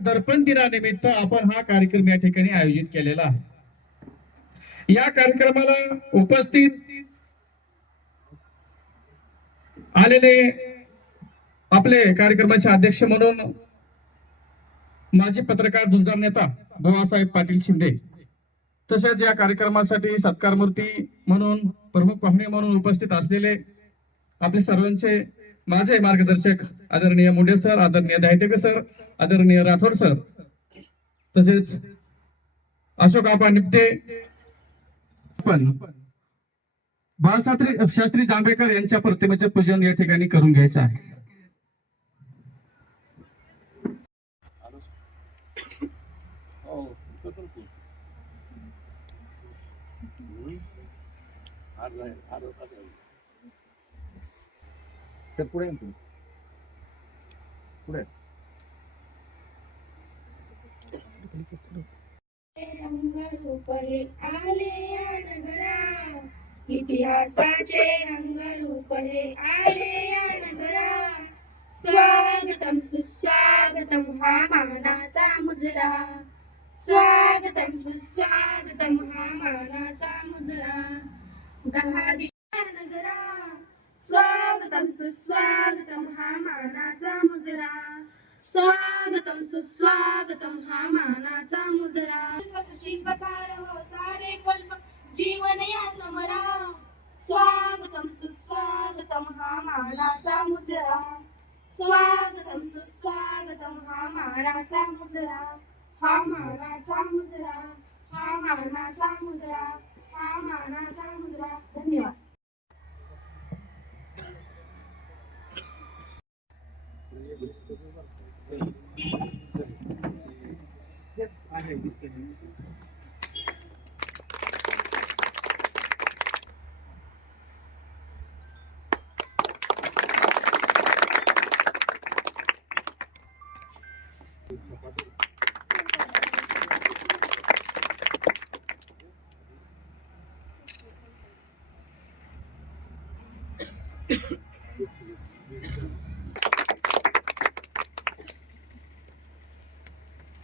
दर्पण दिनानिमित्त आपण हा कार्यक्रम या ठिकाणी आयोजित केलेला आहे। या कार्यक्रमाला उपस्थित आलेले आपले कार्यक्रमाचे अध्यक्ष म्हणून माजी पत्रकार जुन्नर नेता बुवासाहेब पाटील शिंदे, तसेच या कार्यक्रमासाठी सत्कारमूर्ती म्हणून प्रमुख पाहुणे म्हणून उपस्थित असलेले आपले सर्वांचे माझे मार्गदर्शक आदरणीय मुंडे सर, आदरणीय दायतेकर सर, आदरणीय राठोड सर, तसेच अशोक आपा निपटे, पण बाळशास्त्री जांभेकर यांच्या प्रतिमेचे पूजन या ठिकाणी करून घ्यायचं आहे। पुढे पुढे रंग रूप हे आले या नगरा, इतिहासाचे रंग रूप हे आले या नगरा। स्वागतम सुस्वागतम हा मानाचा मुजरा, स्वागतम सुस्वागतम हा मानाचा मुजरा। 10 दिशा नगरा, स्वागतम सुस्वागतम हा मानाचा मुजरा, स्वागतम सुस्वागतम हा मानाचा मुजरा। शिल्पकार हो सारे कल्प जीवन या समरा, स्वागतम सुस्वागतम हा मानाचा मुजरा, स्वागतम सुस्वागतम हा मानाचा मुजरा, हा मानाचा मुजरा, हा मानाचा मुजरा, हा मानाचा मुजरा। धन्यवाद।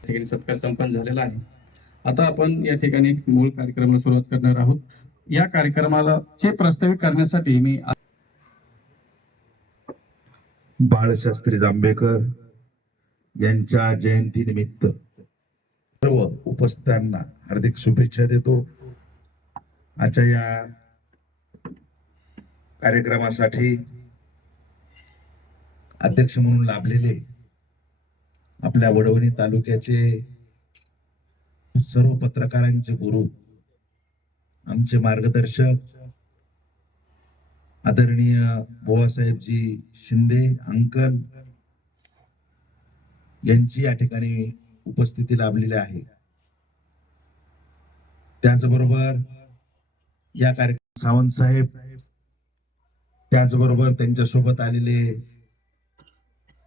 ठिकाणी सत्कार संपन्न झालेला आहे। आता आपण या ठिकाणी एक मूळ कार्यक्रमाला सुरुवात करणार आहोत। या कार्यक्रमाला चे प्रस्तावित करण्यासाठी मी बाळशास्त्री जांभेकर यांच्या जयंतीनिमित्त सर्व उपस्थितांना हार्दिक शुभेच्छा देतो। आजच्या या कार्यक्रमासाठी अध्यक्ष म्हणून लाभलेले आपल्या वडवणी तालुक्याचे सर्व पत्रकारांचे गुरु, आमचे मार्गदर्शक आदरणीय बुवासाहेबजी शिंदे अंकल यांची या ठिकाणी उपस्थिती लाभलेली आहे। त्याचबरोबर या कार्यक्रम सावंत साहेब, त्याचबरोबर त्यांच्या सोबत आलेले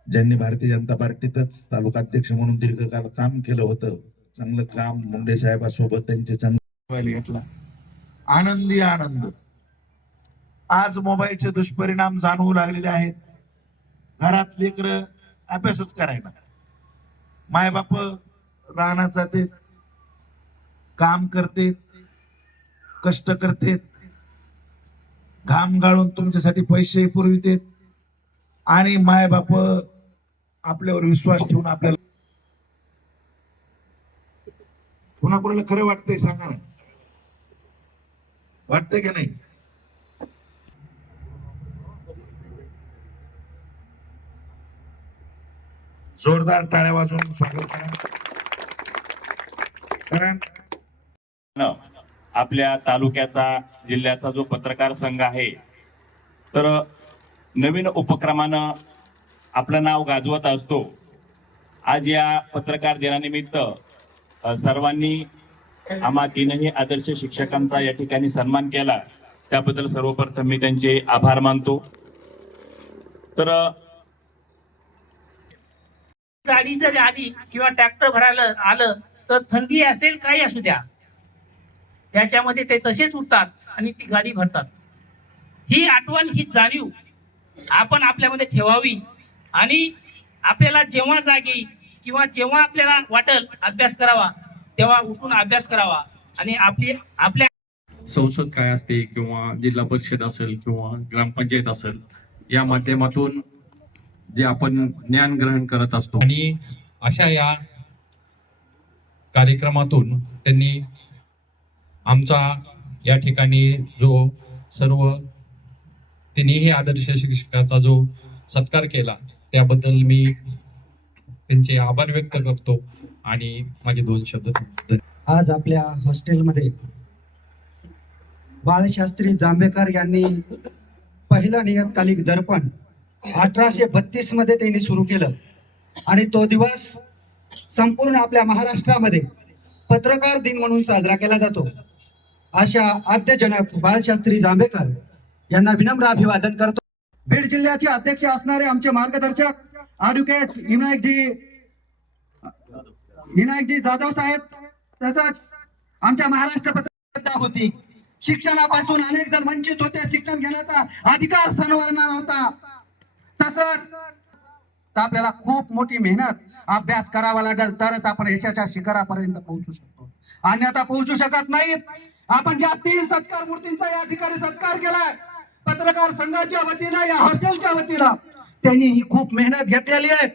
ज्यांनी भारतीय जनता पार्टीतच तालुकाध्यक्ष म्हणून दीर्घकाळ काम केलं होतं, चांगलं काम मुंडे साहेबांसोबत त्यांचे चांगले घेतला। आनंदी आनंद। आज मोबाईलचे दुष्परिणाम जाणवू लागलेले आहेत। घरात लेकरं अभ्यासच करायला, मायबाप रानात जाते, काम करते, कष्ट करते, घाम गाळून तुमच्यासाठी पैसे पुरविते, आणि मायबाप आपल्यावर विश्वास ठेवून आपल्याला पुन्हा कोणाला खरं वाटतंय सांगा ना, वाटतंय की नाही? जोरदार टाळ्या वाजवून स्वागत करा। कारण आपल्या तालुक्याचा जिल्ह्याचा जो पत्रकार संघ आहे, तर नवीन उपक्रमानं आपलं नाव गाजवत असतो। आज या पत्रकार दिनानिमित्त सर्वांनी आम्हा तीनही आदर्श शिक्षकांचा या ठिकाणी सन्मान केला, त्याबद्दल सर्वप्रथम मी त्यांचे आभार मानतो। तर गाडी जरी आली किंवा ट्रॅक्टर भरायला आलं तर थंडी असेल काही असू द्या, त्याच्यामध्ये ते तसेच उरतात आणि ती गाडी भरतात। ही आठवण, ही जाणीव आपण आपल्यामध्ये ठेवावी, आणि आपल्याला जेव्हा जाग येईल किंवा जेव्हा आपल्याला वाटेल अभ्यास करावा तेव्हा उठून अभ्यास करावा आणि आपल्या संसद काय असते किंवा जिल्हा परिषद असेल किंवा ग्रामपंचायत असेल या माध्यमातून जे आपण ज्ञान ग्रहण करत असतो आणि अशा या कार्यक्रमातून त्यांनी आमचा या ठिकाणी जो सर्व तिन्ही आदर्श शिक्षकाचा जो सत्कार केला त्याबद्दल मी त्यांचे आभार व्यक्त करतो आणि माझे 2 शब्द आज आपल्या हॉस्टेलमध्ये बाळशास्त्री जांभेकर यांनी पहिलं नियतकालिक दर्पण 1832 मध्ये त्यांनी सुरू केलं आणि तो दिवस संपूर्ण आपल्या महाराष्ट्रामध्ये पत्रकार दिन म्हणून साजरा केला जातो. अशा आद्यजनक बाळशास्त्री जांभेकर यांना विनम्र अभिवादन करतो. बीड जिल्ह्याचे अध्यक्ष असणारे आमचे मार्गदर्शक ॲडव्होकेट विनायकजी जाधव साहेब, तसंच आमच्या महाराष्ट्र पत्रकारिता होती. शिक्षणापासून अनेक जण वंचित होते, शिक्षण घेण्याचा अधिकार सर्वांना नव्हता. तसंच आपल्याला खूप मोठी मेहनत अभ्यास करावा लागेल तरच आपण यशाच्या शिखरापर्यंत पोहोचू शकतो, अन्यथा पोहोचू शकत नाहीत. आपण ज्या 3 सत्कार मूर्तींचा या ठिकाणी सत्कार केलाय पत्रकार संघाच्या वतीनं, या हॉस्टेलच्या वतीनं, त्यांनी ही खूप मेहनत घेतलेली आहे,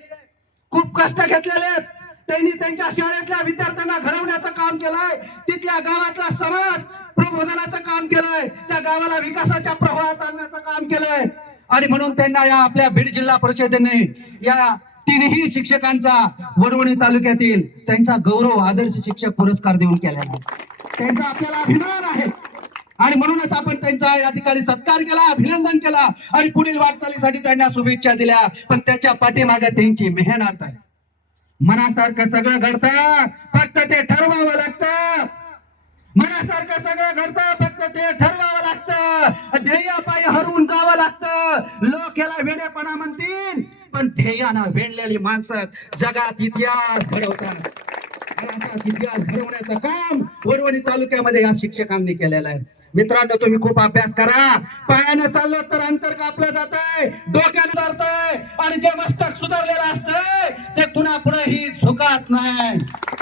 खूप कष्ट घेतलेले आहेत. त्यांनी त्यांच्या शाळेतल्या विद्यार्थ्यांना घडवण्याचं काम केलंय, तिथल्या गावातला समाज प्रबोधनाचं काम केलंय, त्या गावाला विकासाच्या प्रवाहात आणण्याचं काम केलंय. आणि म्हणून त्यांना या आपल्या बीड जिल्हा परिषदेने या 3ही शिक्षकांचा वडवणी तालुक्यातील त्यांचा गौरव आदर्श शिक्षक पुरस्कार देऊन केलेला आहे. त्यांचा आपल्याला अभिमान आहे आणि म्हणूनच आपण त्यांचा या ठिकाणी सत्कार केला, अभिनंदन केला आणि पुढील वाटचालीसाठी त्यांना शुभेच्छा दिल्या. पण त्याच्या पाठीमागे त्यांची मेहनत आहे. मनासारखं सगळं घडतं, फक्त ते ठरवावं लागतं. मनासारखं सगळं घडतं, फक्त ते ठरवावं लागतं. ध्येयापायी हरवून जावं लागतं. लोक याला वेडेपणा म्हणतील, पण ध्येयानं वेडलेली माणसं जगात इतिहास घडवतात. आणि असा इतिहास घडवण्याचं काम वडवणी तालुक्यामध्ये या शिक्षकांनी केलेलं आहे. मित्रांनो, तुम्ही खूप अभ्यास करा. पायानं चाललं तर अंतर कापलं जात आहे, डोक्यानं धरतंय आणि जे मस्तक सुधारलेलं असतंय ते पुन्हा पुढेही झुकत नाही.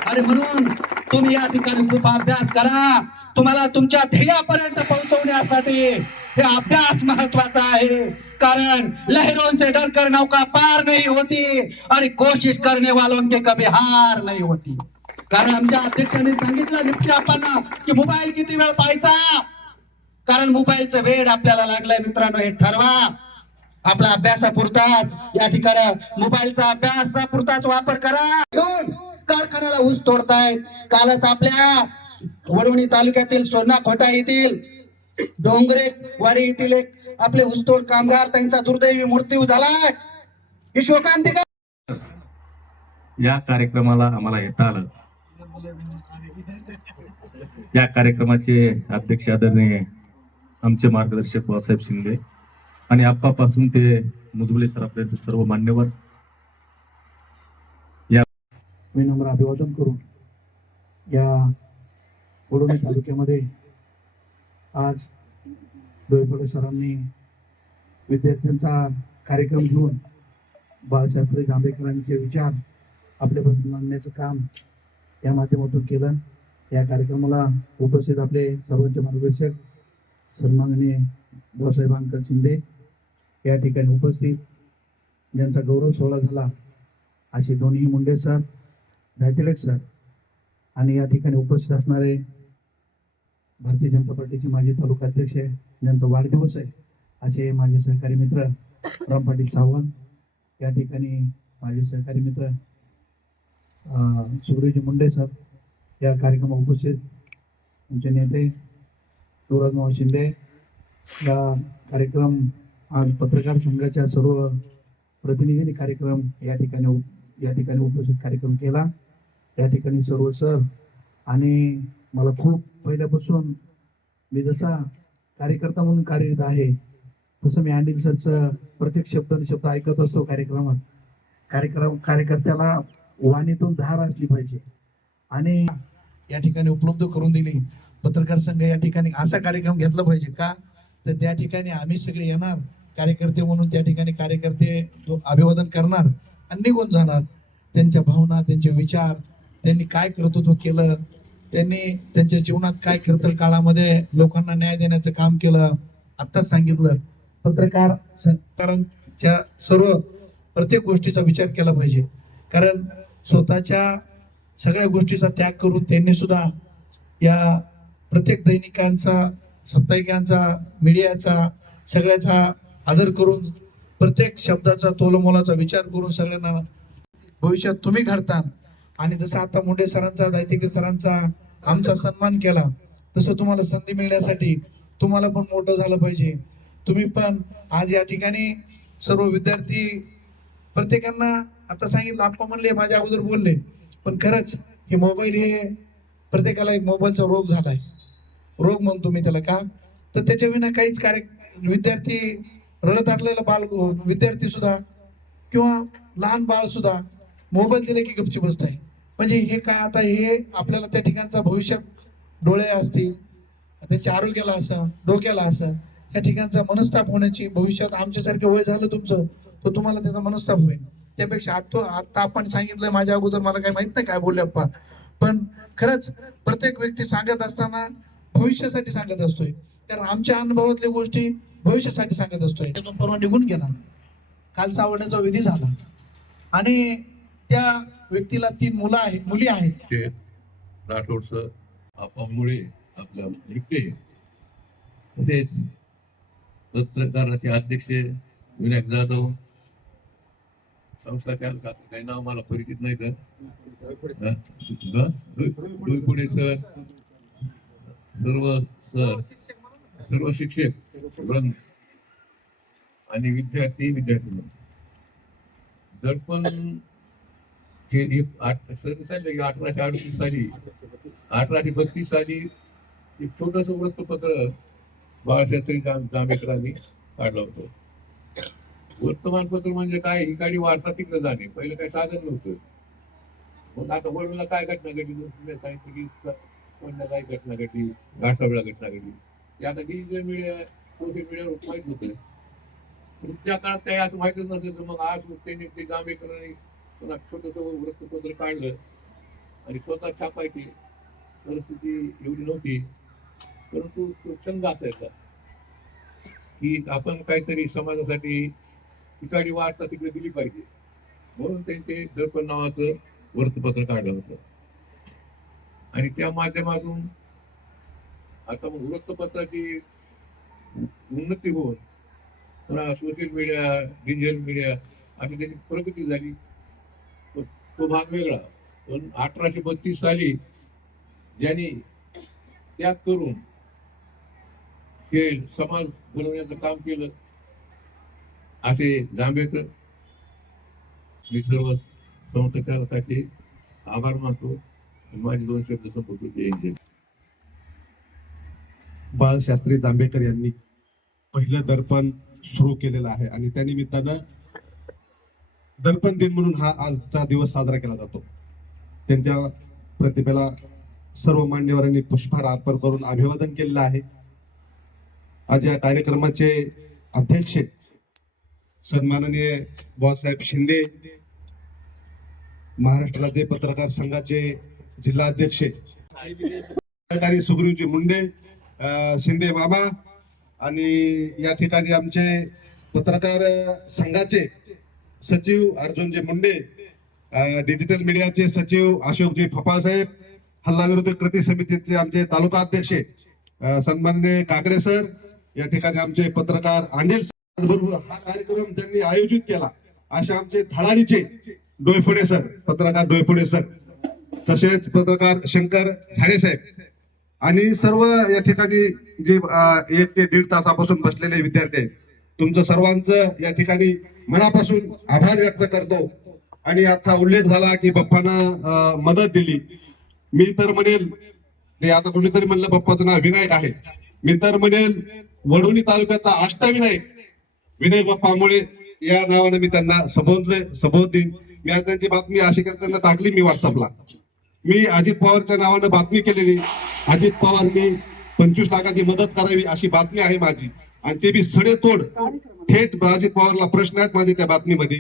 आणि म्हणून तुम्ही या ठिकाणी खूप अभ्यास करा. तुम्हाला तुमच्या ध्येयापर्यंत पोहोचवण्यासाठी हे अभ्यास महत्वाचा आहे. कारण लहरों से डरकर नौका पार नहीं होती आणि कोशिश करने वालों के कभी हार नहीं होती. कारण आमच्या अध्यक्षांनी सांगितलं निपटी आपण की मोबाईल किती वेळ पाहायचा, कारण मोबाईलचं वेळ आपल्याला लागलाय. मित्रांनो, हे ठरवा. आपला अभ्यासापुरताच या ठिकाणी मोबाईलचा अभ्यासापुरताच वापर करा. घेऊन कारखान्याला ऊस तोडतायत. कालच आपल्या वडवणी तालुक्यातील सोना खोटा येथील डोंगरे वाडी येथील एक आपले ऊसतोड कामगार, त्यांचा दुर्दैवी मृत्यू झालाय. ही शोकांतिका. या कार्यक्रमाला आम्हाला येता आलं. या कार्यक्रमाचे अध्यक्ष आदरणीय आमचे मार्गदर्शक भाऊसाहेब शिंदे आणि आप्पापासून ते मुजबुले सरापर्यंत सर्व मान्यवर या विनम्र अभिवादन करून या वडवणी तालुक्यामध्ये आज डोईफोडे सरांनी विद्यार्थ्यांचा कार्यक्रम घेऊन बाळशास्त्री जांभेकरांचे विचार आपल्यापासून आणण्याचं काम या माध्यमातून केलं. या कार्यक्रमाला उपस्थित आपले सर्वांचे मार्गदर्शक सन्माननीय भाऊसाहेब अंकल शिंदे या ठिकाणी उपस्थित, ज्यांचा गौरव सोहळा झाला असे दोन्ही मुंडे सर, धायतिलक सर आणि या ठिकाणी उपस्थित असणारे भारतीय जनता पार्टीचे माजी तालुका अध्यक्ष ज्यांचा वाढदिवस आहे असे माझे सहकारी मित्र राम पाटील सावंत, या ठिकाणी माझे सहकारी मित्र सुग्रीवजी मुंडे सर, या कार्यक्रमात उपस्थित आमचे नेते युवराजभाऊ शिंदे. या कार्यक्रम आज पत्रकार संघाच्या सर्व प्रतिनिधींनी कार्यक्रम या ठिकाणी उपस्थित कार्यक्रम केला. या ठिकाणी सर्व सर आणि मला खूप पहिल्यापासून मी जसा कार्यकर्ता म्हणून कार्यरत आहे तसं मी अँडिल सरचं प्रत्येक शब्द ऐकत असतो कार्यक्रमात. कार्यकर्त्याला वाणीतून धार असली पाहिजे आणि या ठिकाणी उपलब्ध करून दिली. पत्रकार संघ या ठिकाणी असा कार्यक्रम घेतला पाहिजे का, तर त्या ठिकाणी आम्ही सगळे येणार कार्यकर्ते म्हणून, त्या ठिकाणी कार्यकर्ते अभिवादन करणार आणि निघून जाणार. त्यांच्या भावना, त्यांचे विचार, त्यांनी काय कर्तृत्व केलं, त्यांनी त्यांच्या जीवनात काय खरतर काळामध्ये लोकांना न्याय देण्याचं काम केलं. आत्ताच सांगितलं, पत्रकारांच्या सर्व प्रत्येक गोष्टीचा विचार केला पाहिजे. कारण स्वतःच्या सगळ्या गोष्टीचा त्याग करून त्यांनी सुद्धा या प्रत्येक दैनिकांचा, साप्ताहिकांचा, मीडियाचा सगळ्याचा आदर करून प्रत्येक शब्दाचा तोलमोलाचा विचार करून सगळ्यांना भविष्यात तुम्ही घडता. आणि जसं आता मुंडे सरांचा, दैतिके सरांचा आमचा सन्मान केला, तसं तुम्हाला संधी मिळण्यासाठी तुम्हाला पण मोठं झालं पाहिजे. तुम्ही पण आज या ठिकाणी सर्व विद्यार्थी प्रत्येकांना आता सांगितलं, आप्पा म्हणले, माझ्या अगोदर बोलले, पण खरंच हे मोबाईल हे प्रत्येकाला एक मोबाईलचा रोग झालाय. रोग म्हणतो मी त्याला. का तर त्याच्या विना काहीच विद्यार्थी रडत असलेला बाल विद्यार्थी सुद्धा किंवा लहान बाळ सुद्धा मोबाईल दिले की गपची बसत आहे. म्हणजे हे काय आता हे आपल्याला त्या ठिकाणचा भविष्यात डोळे असतील, त्याच्या आरोग्याला असं, डोक्याला असं, त्या ठिकाणचा मनस्ताप होण्याची, भविष्यात आमच्यासारखे वय झालं तुमचं तर तुम्हाला त्याचा मनस्ताप होईल. त्यापेक्षा आता आपण सांगितलं, माझ्या अगोदर मला काही माहित नाही काय बोलले अप्पा, पण खरंच प्रत्येक व्यक्ती सांगत असताना भविष्यासाठी सांगत असतोय. कारण आमच्या अनुभवातल्या गोष्टी भविष्यासाठी सांगत असतोय. तो परवा निघून गेला, काल सावरण्याचा विधी झाला आणि त्या व्यक्तीला 3 मुली आहेत. राठोडचं आपामुळे आपल्या निघते, तसेच पत्रकाराचे अध्यक्ष विनायक जाधव, संस्था चालक काही नाव मला परिचित नाही तर डोईफोडे सर, सर्व शिक्षक वृंद आणि विद्यार्थी दर्पण हे 1838 साली 1832 साली एक छोटस वृत्तपत्र बाळशास्त्री जांभेकरांनी काढलं होतं. वर्तमानपत्र म्हणजे काय, ही गाडी वार्ता तिकडे जाणे, पहिलं काही साधन नव्हतं. मग आता वडला काय घटना घडली, सांगितलं की कोणत्या काय घटना घडली, घाटसाबळा घटना घडली, ते आता डिजिटल मीडिया, सोशल मीडियावर माहीत होतं. पण त्या काळात काही असं माहितच नसेल तर मग आज त्यांनी ते जांभेकरांनी पुन्हा छोटस वृत्तपत्र काढलं आणि स्वतः छापायची परिस्थिती एवढी नव्हती, परंतु तो छंद असायचा की आपण काहीतरी समाजासाठी तिकडे वार्ता तिकडे दिली पाहिजे, म्हणून त्यांचे दर्पण नावाचं वृत्तपत्र काढलं होतं. आणि त्या माध्यमातून आता मग वृत्तपत्राची उन्नती होऊन पुन्हा सोशल मीडिया, डिजिटल मीडिया अशी त्यांची प्रगती झाली. तो भाग वेगळा. पण 1832 साली ज्यांनी त्याग करून हे समाज बनवण्याचं काम केलं असे जांभेकर, मी सर्व संस्थाचालकाचे आभार मानतो. माझे 2 शब्द संपवतो. जय हिंद. बाळशास्त्री जांभेकर यांनी पहिलं दर्पण सुरू केलेलं आहे आणि त्या निमित्तानं दर्पण दिन म्हणून हा आजचा दिवस साजरा केला जातो. त्यांच्या प्रतिभेला सर्व मान्यवरांनी पुष्पहार अर्पण करून अभिवादन केलेलं आहे. आज या कार्यक्रमाचे अध्यक्ष सन्माननीय बाळासाहेब शिंदे, महाराष्ट्र राज्य पत्रकार संघाचे जिल्हा अध्यक्ष सुग्रीवजी मुंडे, शिंदे मामा, आणि या ठिकाणी आमचे पत्रकार संघाचे सचिव अर्जुनजी मुंडे, डिजिटल मीडियाचे सचिव अशोकजी फपाळ साहेब, हल्ला विरोधी कृती समितीचे आमचे तालुका अध्यक्ष सन्माननीय काकडे सर, या ठिकाणी आमचे पत्रकार अंडिल सर, बरोबर हा कार्यक्रम त्यांनी आयोजित केला असे आमचे धडाडीचे डोईफोडे सर, पत्रकार डोईफोडे सर, तसेच पत्रकार शंकर झाडे साहेब आणि सर्व या ठिकाणी जे 1 ते 1.5 तासापासून बसलेले विद्यार्थी आहेत, तुमचं सर्वांचं या ठिकाणी मनापासून आभार व्यक्त करतो. आणि आता उल्लेख झाला की बाप्पांना मदत दिली. मी तर म्हणेल, ते आता कोणीतरी म्हणलं बाप्पाचं नाव विनायक आहे, मी तर म्हणेल वडोणी तालुक्याचा अष्टविनायक विनायक बाप्पामुळे या नावाने मी त्यांना संबोधले. मी आज त्यांची बातमी अशी करताना टाकली मी व्हॉट्सअपला. मी अजित पवारच्या नावानं बातमी केलेली, अजित पवार मी 25 लाखाची मदत करावी अशी बातमी आहे माझी, आणि ते बी सडेतोड थेट अजित पवारला प्रश्न आहेत माझे त्या बातमीमध्ये.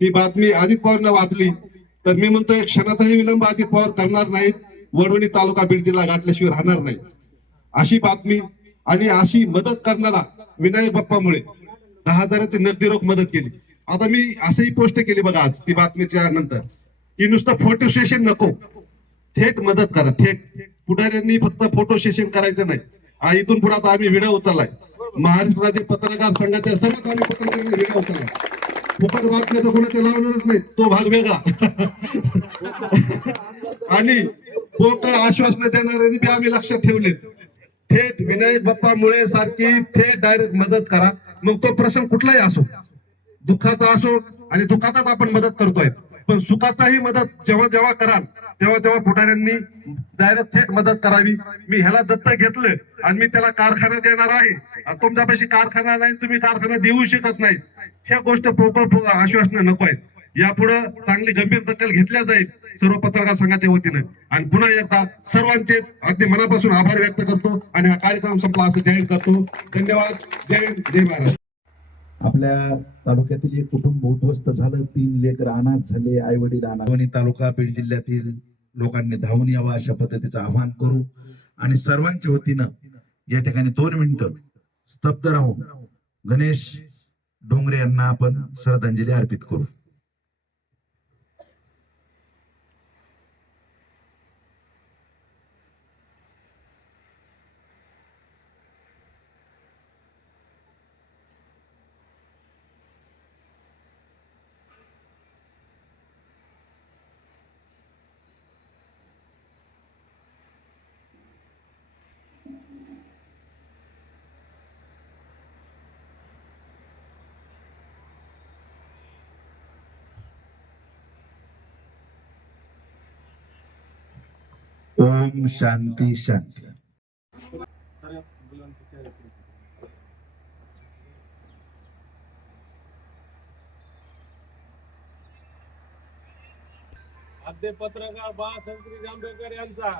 ती बातमी अजित पवारनं वाचली तर मी म्हणतो एक क्षणाचाही विलंब अजित पवार करणार नाहीत. वडवणी तालुका बीड जिल्हा गाठल्याशिवाय राहणार नाही अशी बातमी आणि अशी मदत करणारा विनायक बाप्पामुळे 10,000ची नगदी रोख मदत केली. आता मी असंही पोस्ट केली बघा आज ती बातमीच्या नंतर की नुसतं फोटो सेशन नको, थेट मदत करा. थेट पुढाऱ्यांनी फक्त फोटो सेशन करायचं नाही. इथून पुढे आता आम्ही व्हिडिओ उचललाय. महाराष्ट्र राज्य पत्रकार संघाच्या सर्वच आम्ही पत्रकारांनी व्हिडिओ उचललाय. फुकट बातम्या तर कोणाच्या लावणारच नाही, तो भाग वेगळा. आणि पोकळ आश्वासनं देणाऱ्यांनी बी आम्ही लक्षात ठेवले. थेट विनायक बाप्पा मुळे सारखी थेट डायरेक्ट मदत करा. मग तो प्रसंग कुठलाही असो, दुःखाचा असो, आणि दुःखातच आपण मदत करतोय, पण सुखाचाही मदत जेव्हा जेव्हा कराल तेव्हा तेव्हा पुढाऱ्यांनी डायरेक्ट थेट मदत करावी. मी ह्याला दत्तक घेतलं आणि मी त्याला कारखाना देणार आहे. तुमच्यापाशी कारखाना नाही, तुम्ही कारखाना देऊ शकत नाही, ह्या गोष्ट पोकळ आश्वासनं नको आहेत. यापुढे चांगली गंभीर दखल घेतल्या जाईल सर्व पत्रकार संघाच्या वतीनं. आणि पुन्हा एकदा सर्वांचेच अगदी मनापासून आभार व्यक्त करतो आणि हा कार्यक्रम संपला असं जाहीर करतो. धन्यवाद. जय हिंद, जय महाराष्ट्र. आपल्या तालुक्यातील एक कुटुंब उद्ध्वस्त झालं, 3 लेकर अनाथ झाले, आई वडील अनाथ. वडवणी तालुका बीड जिल्ह्यातील लोकांनी धावून यावं अशा पद्धतीचं आवाहन करू आणि सर्वांच्या वतीनं या ठिकाणी 2 मिनिटं स्तब्ध राहून गणेश डोंगरे यांना आपण श्रद्धांजली अर्पित करू. ओम शांती शांती. पत्रकार बाळासाहेब जांभेकर यांचा